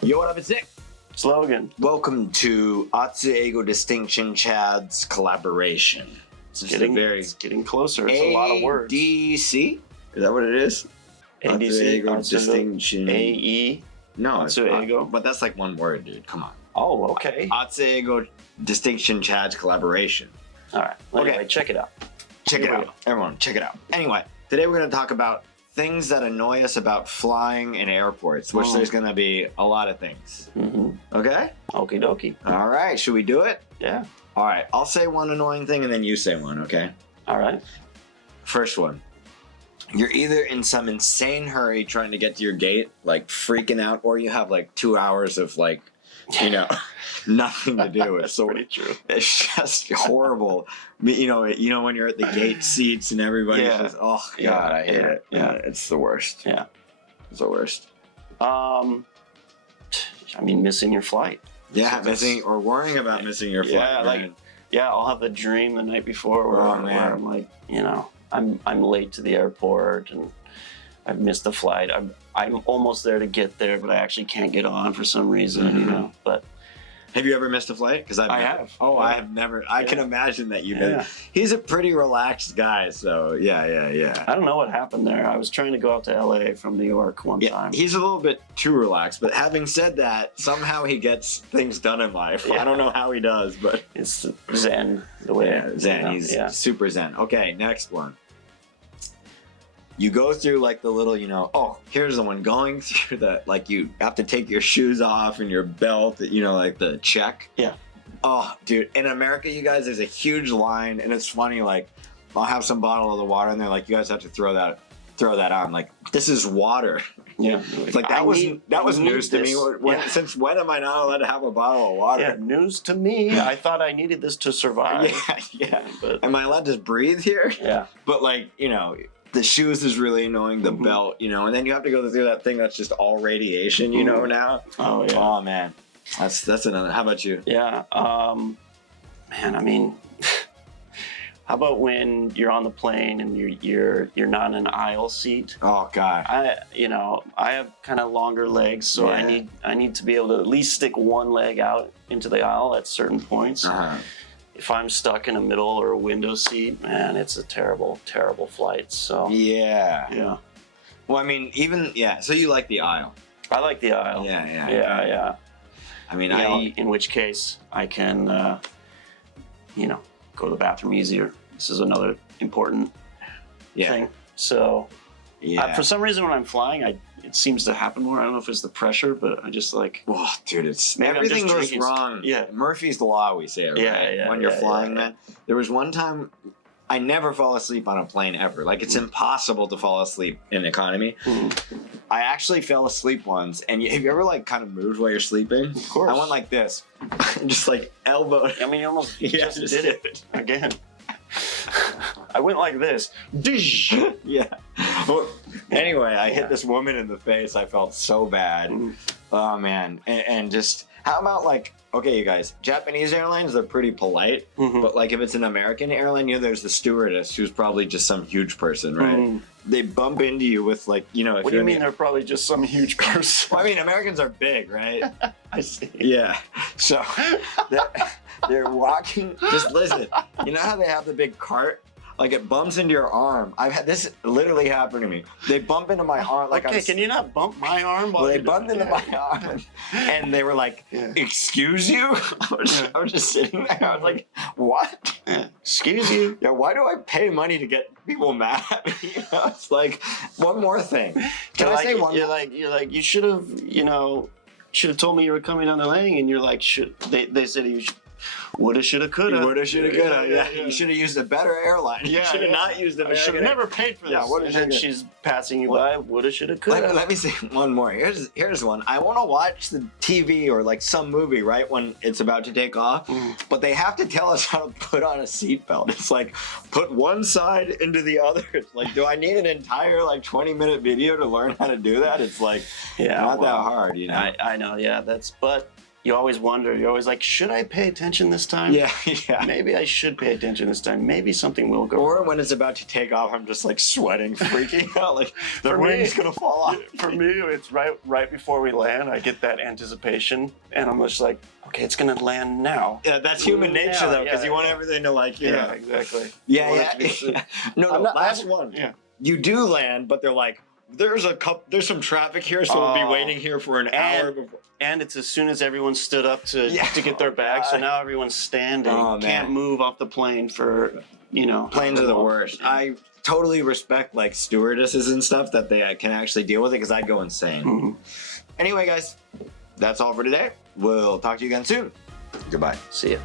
Yo, what up, it's Nick. Slogan. Welcome to Atsuego Distinction Chad's collaboration. It's getting closer. It's a lot of words. ADC? Is that what it is? ADC? Atsuego Distinction. AE? No, Atsuego. but that's like one word, dude. Come on. Oh, okay. Atsuego Distinction Chad's collaboration. All right. Anyway, check it out. Check it out. Everyone, check it out. Anyway, today we're going to talk about things that annoy us about flying in airports, which there's going to be a lot of things. Okay? Okie dokie. All right. Should we do it? Yeah. All right. I'll say one annoying thing and then you say one, okay? All right. First one. You're either in some insane hurry trying to get to your gate, like freaking out, or you have like 2 hours of like, you know, nothing to do. That's pretty true. It's just horrible. You know when you're at the gate seats and everybody's just, oh God, I hate it. Yeah, it's the worst. Yeah, it's the worst. I mean, missing your flight. Yeah, missing or worrying about missing your flight. Yeah, I'll have the dream the night before where I'm like, you know, I'm late to the airport and I've missed the flight. I'm almost there to get there, but I actually can't get on for some reason, you know. But have you ever missed a flight? Because I have. Oh, yeah. I have never. I can imagine that you did. Yeah. He's a pretty relaxed guy, so yeah. I don't know what happened there. I was trying to go out to LA from New York one time. He's a little bit too relaxed, but having said that, somehow he gets things done in life. Yeah. I don't know how he does, but it's zen the way. Zen. You know, he's super zen. Okay, next one. You go through like the little, here's the one, going through the, like you have to take your shoes off and your belt, like the check. Yeah. Oh, dude, in America, you guys, there's a huge line, and it's funny, like, I'll have some bottle of the water, and they're like, you guys have to throw that on. Like, this is water. Yeah. It's like, that was news to me. Since when am I not allowed to have a bottle of water? Yeah, news to me. I thought I needed this to survive. Yeah. But am I allowed to breathe here? Yeah. But, like, the shoes is really annoying, the belt, and then you have to go through that thing that's just all radiation, now. Oh, yeah. Oh, man. That's another. How about you? Yeah. Man, I mean, how about when you're on the plane and you're not in an aisle seat? Oh, God. I have kind of longer legs, so I need to be able to at least stick one leg out into the aisle at certain points. If I'm stuck in a middle or a window seat, man, it's a terrible, terrible flight. So yeah. Well, I mean, so you like the aisle? I like the aisle. Yeah. I mean, in which case I can, go to the bathroom easier. This is another important thing. So, for some reason, when I'm flying, it seems to happen more. I don't know if it's the pressure, but I just like... Oh, dude, everything goes wrong. Yeah. Murphy's Law, we say it, right? Yeah. When you're flying, man. There was one time, I never fall asleep on a plane ever. Like, it's impossible to fall asleep in economy. I actually fell asleep once, and have you ever, like, kind of moved while you're sleeping? Of course. I went like this. Just, like, elbow. I mean, you almost just did it again. I went like this. Yeah. Well, anyway, I hit this woman in the face. I felt so bad. Oh, man. And just, how about like, okay, you guys, Japanese airlines, they're pretty polite. But like if it's an American airline, there's the stewardess who's probably just some huge person, right? They bump into you with like, if what do you mean they're probably just some huge person? Well, I mean, Americans are big, right? I see. Yeah. So they're walking. Just listen. You know how they have the big cart? Like it bumps into your arm. I've had this literally happen to me. They bump into my arm. Like can you not bump my arm? Well, they bumped into my arm, and they were like, "Excuse you." I was just sitting there. I was like, "What? Excuse you? Yeah. Why do I pay money to get people mad at me?" It's like one more thing. Can I say one? You're like you should have told me you were coming down the lane, and you're like, they said you should. Woulda, shoulda, coulda. Woulda, shoulda, coulda. Yeah. You should have used a better airline. You should have not used American. I should have never paid for this. Yeah, and then she's passing you by. Woulda, shoulda, coulda. Let me say one more. Here's one. I want to watch the TV or like some movie right when it's about to take off, but they have to tell us how to put on a seatbelt. It's like put one side into the other. It's like, do I need an entire like 20-minute video to learn how to do that? It's like not that hard, I know. Yeah, but. you always wonder. You're always like, should I pay attention this time? Yeah. Maybe I should pay attention this time. Maybe something will go. Or when it's about to take off, I'm just like sweating, freaking out, like the wing's gonna fall off. For me, it's right before we land. I get that anticipation, and I'm just like, okay, it's gonna land now. Yeah, that's human nature though, because you want everything to like, you know. Exactly. Yeah. No, last one. Yeah. You do land, but they're like, there's some traffic here, so we'll be waiting here for an hour before. And it's as soon as everyone stood up to get their bags, so now everyone's standing. Can't move off the plane for, you know. Planes are the worst. I totally respect like stewardesses and stuff that they can actually deal with it, because I'd go insane. Mm-hmm. Anyway, guys, that's all for today. We'll talk to you again soon. Goodbye. See ya.